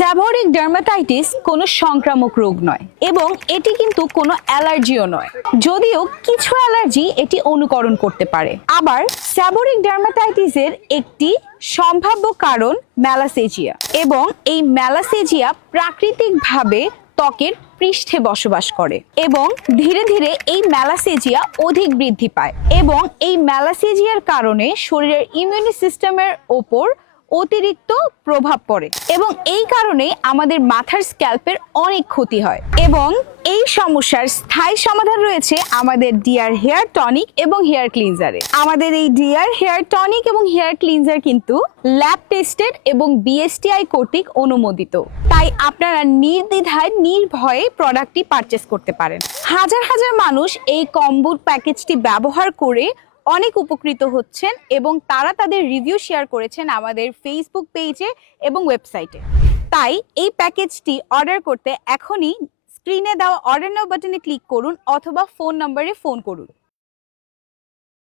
স্যাভরিক dermatitis কোনো সংক্রামক রোগ নয় এবং এটি কিন্তু কোনো অ্যালার্জিও নয়। যদিও কিছু অ্যালার্জি এটি অনুকরণ করতে পারে। আবার স্যাভরিক ডার্মাটাইটিসের একটি সম্ভাব্য কারণ ম্যালাসেজিয়া এবং এই ম্যালাসেজিয়া প্রাকৃতিকভাবে ত্বকের পৃষ্ঠে বসবাস করে এবং ধীরে ধীরে এই ম্যালাসেজিয়া অধিক বৃদ্ধি পায় এবং এই ম্যালাসেজিয়ার কারণে শরীরের ইমিউনি সিস্টেমের ওপর অতিরিক্ত প্রভাব পড়ে এবং এই কারণে আমাদের মাথার স্ক্যাল্পের অনেক ক্ষতি হয়। এবং এই সমস্যার স্থায়ী সমাধান রয়েছে আমাদের ডিয়ার হেয়ার টনিক এবং হেয়ার ক্লিনজারে আমাদের এই ডিয়ার হেয়ার টনিক এবং হেয়ার ক্লিনজার কিন্তু ল্যাব টেস্টেড এবং বিএসটিআই কর্তৃক অনুমোদিত। তাই আপনারা নির্দ্বিধায়, নির্ভয়ে প্রোডাক্টটি পারচেস করতে পারেন। হাজার হাজার মানুষ এই কম্বো প্যাকেজটি ব্যবহার করে অনেক উপকৃত হচ্ছেন এবং তারা তাদের রিভিউ শেয়ার করেছেন আমাদের ফেসবুক পেজে এবং ওয়েবসাইটে তাই এই প্যাকেজটি অর্ডার করতে এখনই স্ক্রিনে দেওয়া অর্ডার নাও বাটনে ক্লিক করুন অথবা ফোন নম্বরে ফোন করুন।